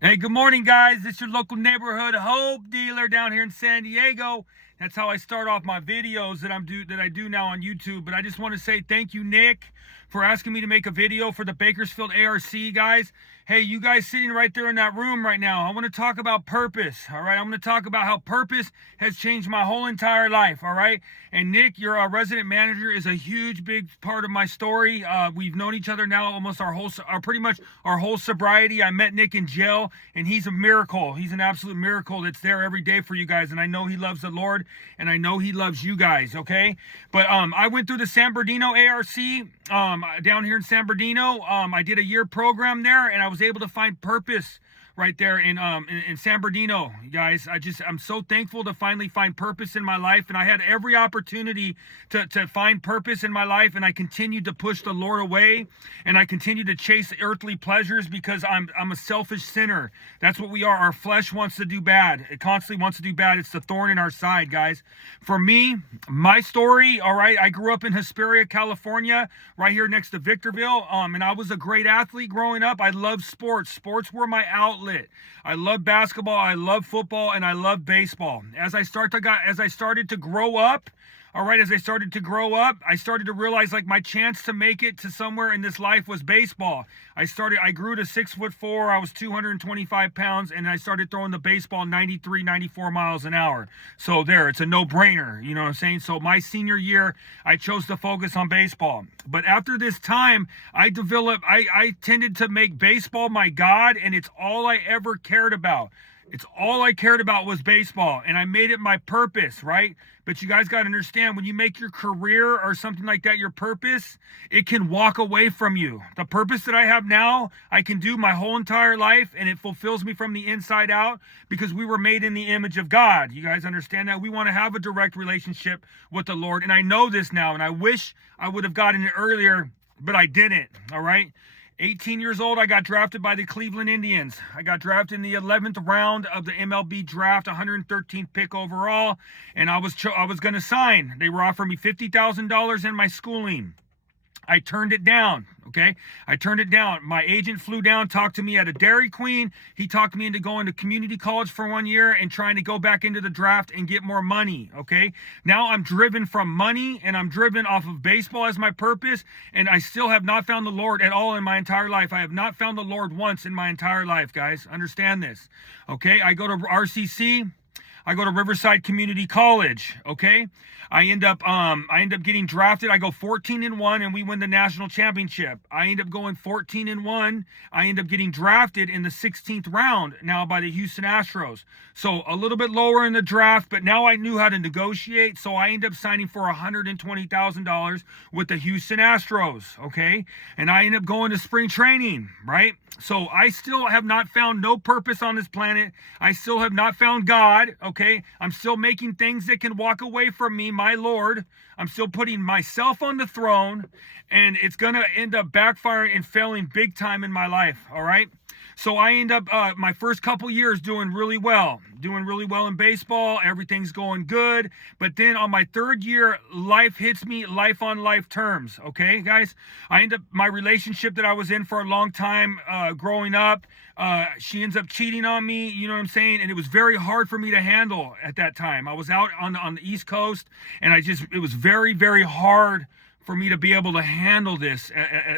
Hey, good morning, guys. It's your local neighborhood Hope dealer down here in San Diego. That's how I start off my videos that I do now on YouTube. But I just want to say thank you, Nick, for asking me to make a video for the Bakersfield ARC, guys. Hey, you guys sitting right there in that room right now, I want to talk about purpose, all right? I'm going to talk about how purpose has changed my whole entire life, all right? And Nick, your resident manager, is a huge, big part of my story. We've known each other now almost pretty much our whole sobriety. I met Nick in jail, and he's a miracle. He's an absolute miracle that's there every day for you guys. And I know he loves the Lord, and I know he loves you guys, okay? But I went through the San Bernardino ARC down here in San Bernardino. I did a year program there, and I was able to find purpose right there in San Bernardino, you guys. I'm so thankful to finally find purpose in my life, and I had every opportunity to find purpose in my life, and I continued to push the Lord away, and I continued to chase earthly pleasures because I'm a selfish sinner. That's what we are. Our flesh wants to do bad. It constantly wants to do bad. It's the thorn in our side, guys. For me, my story, all right, I grew up in Hesperia, California, right here next to Victorville, and I was a great athlete growing up. I loved sports. Sports were my outlet. I love basketball, I love football, and I love baseball. As I started to grow up, all right, as I started to grow up, I started to realize like my chance to make it to somewhere in this life was baseball. I grew to 6'4", I was 225 pounds, and I started throwing the baseball 93, 94 miles an hour. So there, it's a no-brainer, you know what I'm saying? So my senior year, I chose to focus on baseball. But after this time, I tended to make baseball my God, and it's all I ever cared about. It's all I cared about was baseball, and I made it my purpose, right? But you guys got to understand, when you make your career or something like that your purpose, it can walk away from you. The purpose that I have now, I can do my whole entire life, and it fulfills me from the inside out because we were made in the image of God. You guys understand that? We want to have a direct relationship with the Lord, and I know this now, and I wish I would have gotten it earlier, but I didn't, all right? 18 years old, I got drafted by the Cleveland Indians. I got drafted in the 11th round of the MLB draft, 113th pick overall, and I was going to sign. They were offering me $50,000 in my schooling. I turned it down, okay? I turned it down. My agent flew down, talked to me at a Dairy Queen. He talked me into going to community college for 1 year and trying to go back into the draft and get more money, okay? Now I'm driven from money, and I'm driven off of baseball as my purpose, and I still have not found the Lord at all in my entire life. I have not found the Lord once in my entire life, guys. Understand this, okay? I go to RCC. I go to Riverside Community College, okay? I end up getting drafted. I go 14-1, and we win the national championship. I end up going 14-1. I end up getting drafted in the 16th round now by the Houston Astros. So a little bit lower in the draft, but now I knew how to negotiate, so I end up signing for $120,000 with the Houston Astros, okay? And I end up going to spring training, right? So I still have not found no purpose on this planet. I still have not found God, okay? I'm still making things that can walk away from me, my Lord. I'm still putting myself on the throne, and it's going to end up backfiring and failing big time in my life, all right? So I end up my first couple years doing really well in baseball. Everything's going good. But then on my third year, life hits me life on life terms. Okay, guys? My relationship that I was in for a long time growing up, she ends up cheating on me. You know what I'm saying? And it was very hard for me to handle at that time. I was out on the East Coast, and it was very, very hard for me to be able to handle this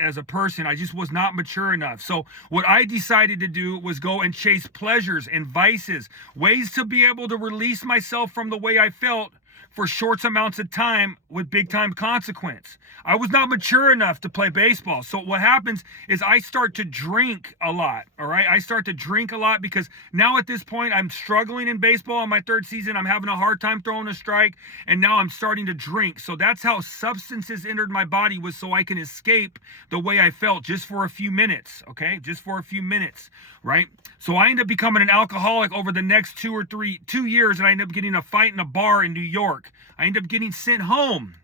as a person. I just was not mature enough. So what I decided to do was go and chase pleasures and vices, ways to be able to release myself from the way I felt for short amounts of time with big time consequence. I was not mature enough to play baseball. So what happens is I start to drink a lot, all right? I start to drink a lot because now at this point I'm struggling in baseball in my third season. I'm having a hard time throwing a strike, and now I'm starting to drink. So that's how substances entered my body, was so I can escape the way I felt just for a few minutes, okay? Just for a few minutes, right? So I end up becoming an alcoholic over the next 2 years, and I end up getting a fight in a bar in New York. I end up getting sent home.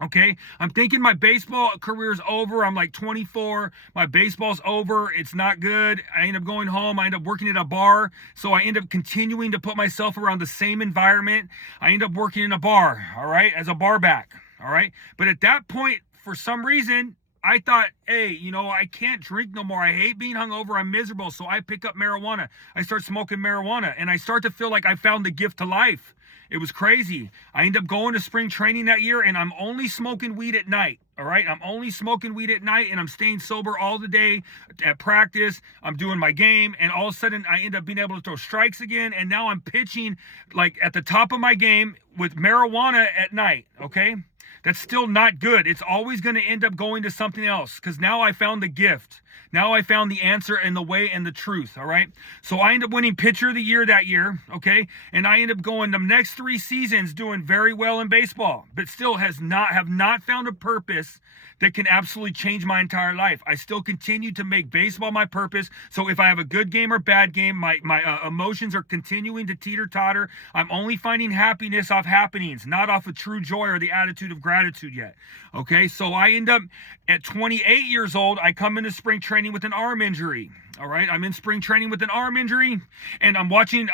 Okay, I'm thinking my baseball career's over. I'm like 24. My baseball's over. It's not good. I end up going home. I end up working at a bar. So I end up continuing to put myself around the same environment. I end up working in a bar, all right, as a bar back, all right. But at that point, for some reason, I thought, hey, you know, I can't drink no more. I hate being hungover. I'm miserable. So I pick up marijuana. I start smoking marijuana and I start to feel like I found the gift to life. It was crazy. I end up going to spring training that year and I'm only smoking weed at night. All right. I'm only smoking weed at night and I'm staying sober all the day at practice. I'm doing my game. And all of a sudden I end up being able to throw strikes again. And now I'm pitching like at the top of my game with marijuana at night. Okay. That's still not good. It's always going to end up going to something else because now I found the gift. Now I found the answer and the way and the truth. All right. So I end up winning pitcher of the year that year. Okay. And I end up going the next 3 seasons doing very well in baseball, but still have not found a purpose that can absolutely change my entire life. I still continue to make baseball my purpose. So if I have a good game or bad game, my emotions are continuing to teeter-totter. I'm only finding happiness off happenings, not off of true joy or the attitude of gratitude yet. Okay, so I end up at 28 years old, I come into spring training with an arm injury. All right, I'm in spring training with an arm injury, and I'm watching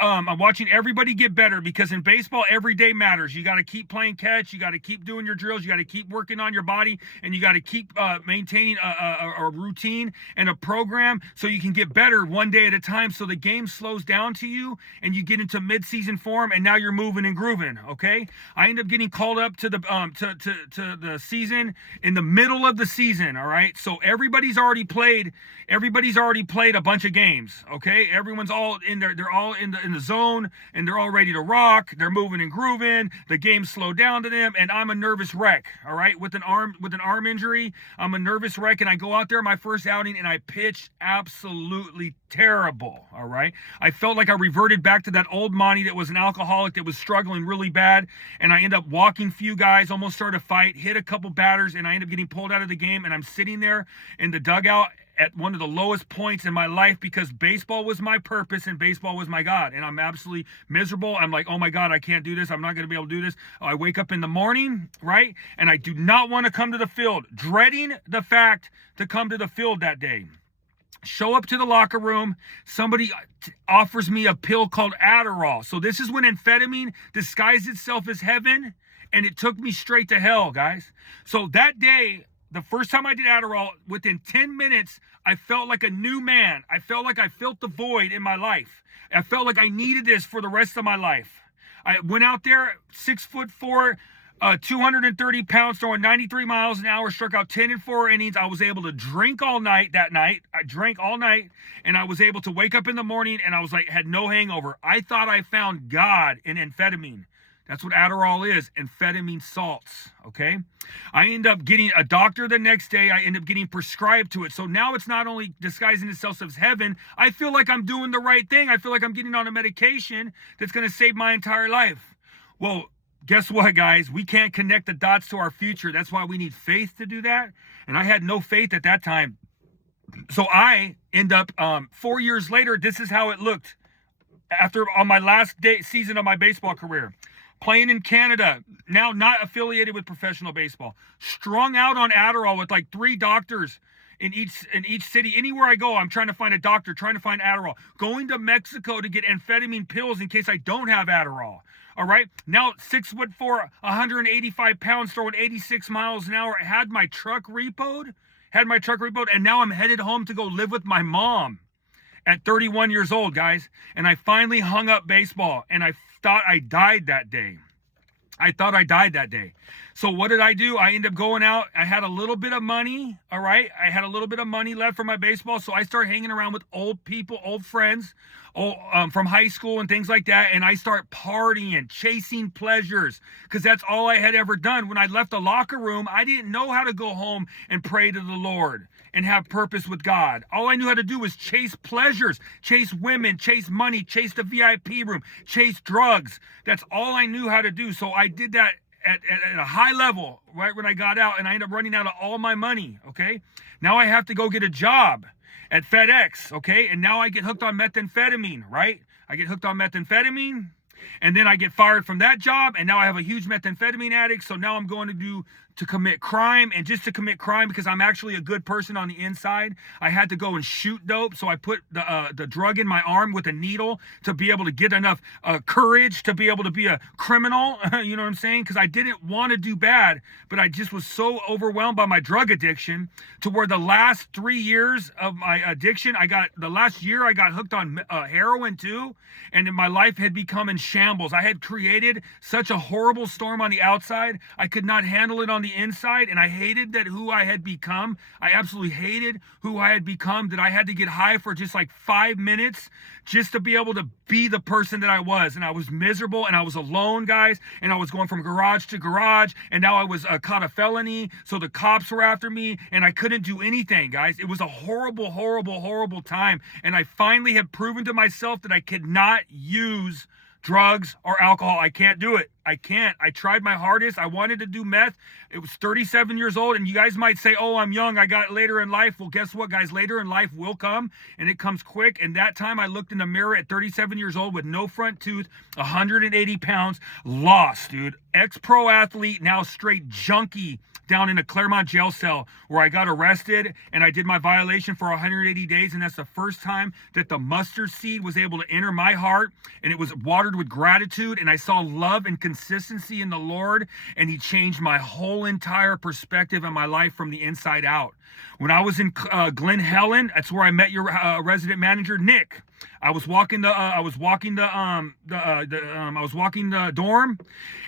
everybody get better because in baseball, every day matters. You got to keep playing catch, you got to keep doing your drills, you got to keep working on your body, and you got to keep maintaining a routine and a program so you can get better one day at a time. So the game slows down to you, and you get into mid-season form, and now you're moving and grooving. Okay, I end up getting called up to the to the season in the middle of the season. All right, so everybody's already played a bunch of games. Okay, everyone's all in there. They're all in the zone, and they're all ready to rock. They're moving and grooving. The game slowed down to them, and I'm a nervous wreck. All right, with an arm injury, I'm a nervous wreck, and I go out there my first outing, and I pitch absolutely terrible. All right, I felt like I reverted back to that old Monty that was an alcoholic that was struggling really bad, and I end up walking few guys, almost started a fight, hit a couple batters, and I end up getting pulled out of the game, and I'm sitting there in the dugout at one of the lowest points in my life because baseball was my purpose and baseball was my God. And I'm absolutely miserable. I'm like, oh my God, I can't do this. I'm not going to be able to do this. I wake up in the morning, right? And I do not want to come to the field, dreading the fact to come to the field that day. Show up to the locker room. Somebody offers me a pill called Adderall. So this is when amphetamine disguised itself as heaven and it took me straight to hell, guys. So that day, the first time I did Adderall, within 10 minutes, I felt like a new man. I felt like I filled the void in my life. I felt like I needed this for the rest of my life. I went out there, 6'4", 230 pounds, throwing 93 miles an hour, struck out 10 in 4 innings. I was able to drink all night that night. I drank all night, and I was able to wake up in the morning, and I was like, had no hangover. I thought I found God in amphetamine. That's what Adderall is, amphetamine salts, okay? I end up getting a doctor the next day. I end up getting prescribed to it. So now it's not only disguising itself as heaven, I feel like I'm doing the right thing. I feel like I'm getting on a medication that's going to save my entire life. Well, guess what, guys? We can't connect the dots to our future. That's why we need faith to do that. And I had no faith at that time. So I end up, 4 years later, this is how it looked on my last season of my baseball career. Playing in Canada, now not affiliated with professional baseball, strung out on Adderall with like 3 doctors in each city. Anywhere I go, I'm trying to find a doctor, trying to find Adderall. Going to Mexico to get amphetamine pills in case I don't have Adderall. All right, now 6'4", 185 pounds, throwing 86 miles an hour. Had my truck repoed, and now I'm headed home to go live with my mom at 31 years old, guys. And I finally hung up baseball, and I thought I died that day. So what did I do? I ended up going out. I had a little bit of money, all right? I had a little bit of money left for my baseball, so I started hanging around with old people, old friends, from high school and things like that, and I start partying, chasing pleasures, because that's all I had ever done. When I left the locker room, I didn't know how to go home and pray to the Lord and have purpose with God. All I knew how to do was chase pleasures, chase women, chase money, chase the VIP room, chase drugs. That's all I knew how to do. So I did that at a high level right when I got out, and I ended up running out of all my money, okay? Now I have to go get a job at FedEx, okay? And now I get hooked on methamphetamine, right? I get hooked on methamphetamine, and then I get fired from that job, and now I have a huge methamphetamine addict, so now I'm going to do to commit crime, and just to commit crime because I'm actually a good person on the inside, I had to go and shoot dope. So I put the drug in my arm with a needle to be able to get enough courage to be able to be a criminal. You know what I'm saying? Because I didn't want to do bad, but I just was so overwhelmed by my drug addiction to where the last 3 years of my addiction, the last year I got hooked on heroin too, and my life had become in shambles. I had created such a horrible storm on the outside. I could not handle it on the inside, and I hated that who I had become. I absolutely hated who I had become, that I had to get high for just like 5 minutes just to be able to be the person that I was. And I was miserable, and I was alone, guys, and I was going from garage to garage, and now I was caught a felony, so the cops were after me, and I couldn't do anything, guys. It was a horrible, horrible, horrible time, and I finally have proven to myself that I could not use drugs or alcohol. I can't do it. I can't. I tried my hardest. I wanted to do meth. It was 37 years old, and you guys might say, oh, I'm young, I got later in life. Well, guess what, guys? Later in life will come, and it comes quick. And that time I looked in the mirror at 37 years old with no front tooth, 180 pounds, lost, dude. Ex-pro athlete, now straight junkie, down in a Claremont jail cell where I got arrested and I did my violation for 180 days. And that's the first time that the mustard seed was able to enter my heart, and it was watered with gratitude. And I saw love and consistency in the Lord, and he changed my whole entire perspective of my life from the inside out. When I was in Glen Helen, that's where I met your resident manager, Nick. I was walking the dorm,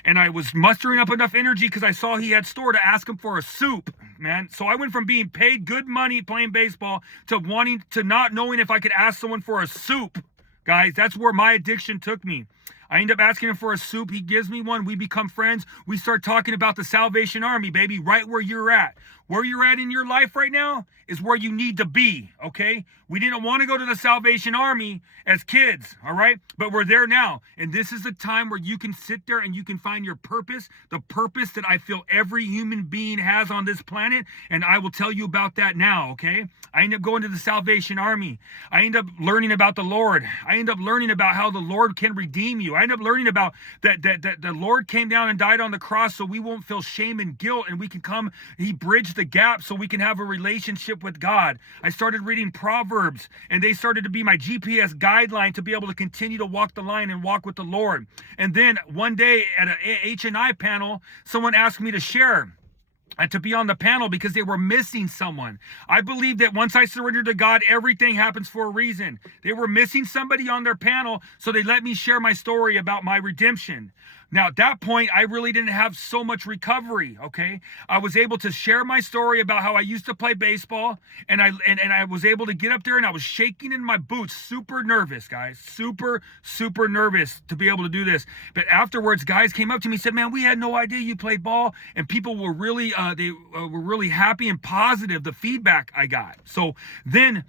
and I was mustering up enough energy because I saw he had store to ask him for a soup, man. So I went from being paid good money playing baseball to wanting to not knowing if I could ask someone for a soup, guys. That's where my addiction took me. I end up asking him for a soup. He gives me one. We become friends. We start talking about the Salvation Army, baby, right where you're at. Where you're at in your life right now is where you need to be, okay? We didn't want to go to the Salvation Army as kids, all right? But we're there now. And this is the time where you can sit there and you can find your purpose, the purpose that I feel every human being has on this planet. And I will tell you about that now, okay? I end up going to the Salvation Army. I end up learning about the Lord. I end up learning about how the Lord can redeem you. I end up learning about that the Lord came down and died on the cross so we won't feel shame and guilt, and we can come, he bridged the gap so we can have a relationship with God. I started reading Proverbs, and they started to be my GPS guideline to be able to continue to walk the line and walk with the Lord. And then one day at an H&I panel, someone asked me to share and to be on the panel because they were missing someone. I believe that once I surrendered to God, everything happens for a reason. They were missing somebody on their panel, so they let me share my story about my redemption. Now, at that point, I really didn't have so much recovery, okay? I was able to share my story about how I used to play baseball, and I was able to get up there, and I was shaking in my boots, super nervous, guys, super nervous to be able to do this. But afterwards, guys came up to me and said, man, we had no idea you played ball, and people were really, were really happy and positive, the feedback I got. So then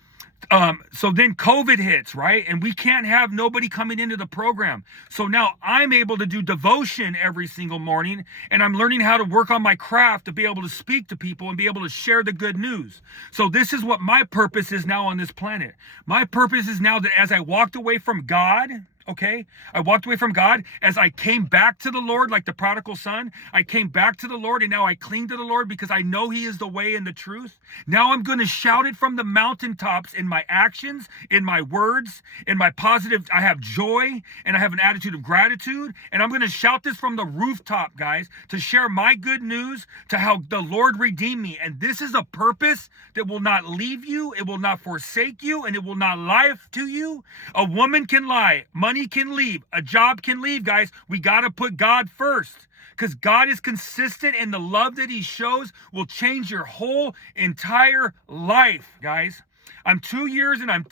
COVID hits, right? And we can't have nobody coming into the program. So now I'm able to do devotion every single morning, and I'm learning how to work on my craft to be able to speak to people and be able to share the good news. So this is what my purpose is now on this planet. My purpose is now that as I walked away from God, okay? I walked away from God. As I came back to the Lord, like the prodigal son, I came back to the Lord, and now I cling to the Lord because I know he is the way and the truth. Now I'm going to shout it from the mountaintops in my actions, in my words, in my positive. I have joy, and I have an attitude of gratitude, and I'm going to shout this from the rooftop, guys, to share my good news to how the Lord redeemed me. And this is a purpose that will not leave you. It will not forsake you, and it will not lie to you. A woman can lie. Money can leave. A job can leave, guys. We got to put God first, because God is consistent, and the love that he shows will change your whole entire life, guys. I'm 2 years and I'm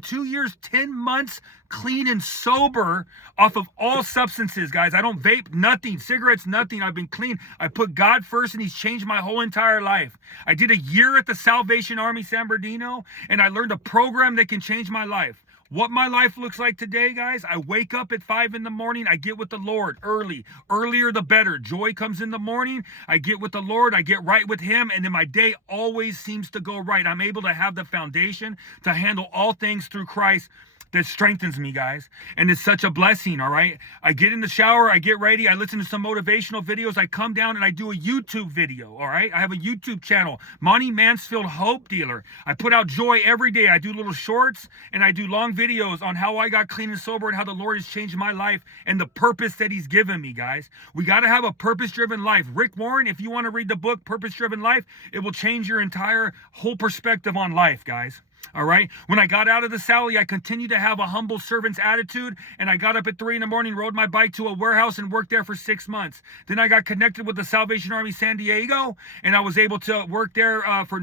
2 years, 10 months clean and sober off of all substances, guys. I don't vape, nothing, cigarettes, nothing. I've been clean. I put God first, and he's changed my whole entire life. I did a year at the Salvation Army San Bernardino, and I learned a program that can change my life. What my life looks like today, guys, I wake up at 5 in the morning. I get with the Lord early. Earlier, the better. Joy comes in the morning. I get with the Lord. I get right with him. And then my day always seems to go right. I'm able to have the foundation to handle all things through Christ that strengthens me, guys. And it's such a blessing, all right? I get in the shower, I get ready, I listen to some motivational videos, I come down and I do a YouTube video, all right? I have a YouTube channel, Monty Mansfield Hope Dealer. I put out joy every day. I do little shorts and I do long videos on how I got clean and sober and how the Lord has changed my life and the purpose that he's given me, guys. We got to have a purpose-driven life. Rick Warren, if you want to read the book Purpose-Driven Life, it will change your entire whole perspective on life, guys. All right. When I got out of the Sally, I continued to have a humble servant's attitude. And I got up at 3 a.m, rode my bike to a warehouse and worked there for 6 months. Then I got connected with the Salvation Army San Diego, and I was able to work there for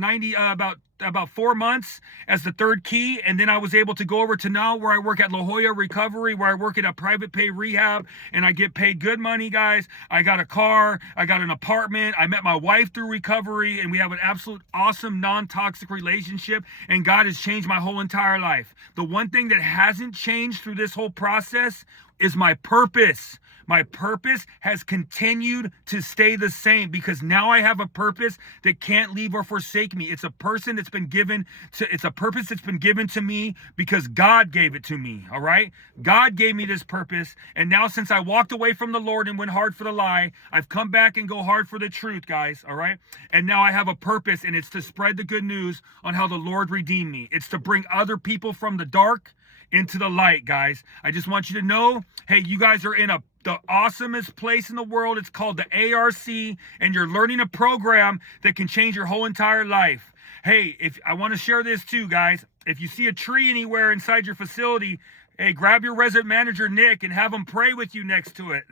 about 4 months as the third key. And then I was able to go over to now where I work at La Jolla Recovery, where I work at a private pay rehab, and I get paid good money, guys. I got a car, I got an apartment, I met my wife through recovery, and we have an absolute awesome non-toxic relationship, and God has changed my whole entire life. The one thing that hasn't changed through this whole process is my purpose. My purpose has continued to stay the same because now I have a purpose that can't leave or forsake me. It's a purpose that's been given to me because God gave it to me, all right? God gave me this purpose, and now since I walked away from the Lord and went hard for the lie, I've come back and go hard for the truth, guys, all right? And now I have a purpose, and it's to spread the good news on how the Lord redeemed me. It's to bring other people from the dark into the light, guys. I just want you to know, hey, you guys are in the awesomest place in the world. It's called the ARC, and you're learning a program that can change your whole entire life. Hey, if I want to share this too, guys. If you see a tree anywhere inside your facility, hey, grab your resident manager, Nick, and have him pray with you next to it.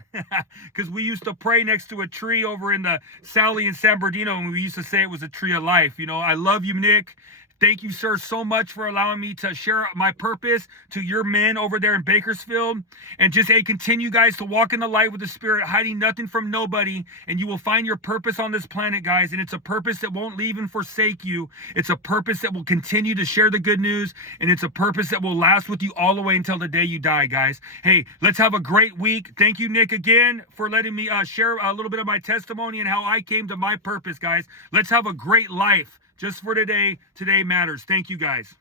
Because we used to pray next to a tree over in the Sally in San Bernardino, and we used to say it was a tree of life. You know, I love you, Nick. Thank you, sir, so much for allowing me to share my purpose to your men over there in Bakersfield. And just, hey, continue, guys, to walk in the light with the Spirit, hiding nothing from nobody. And you will find your purpose on this planet, guys. And it's a purpose that won't leave and forsake you. It's a purpose that will continue to share the good news. And it's a purpose that will last with you all the way until the day you die, guys. Hey, let's have a great week. Thank you, Nick, again, for letting me share a little bit of my testimony and how I came to my purpose, guys. Let's have a great life. Just for today, today matters. Thank you, guys.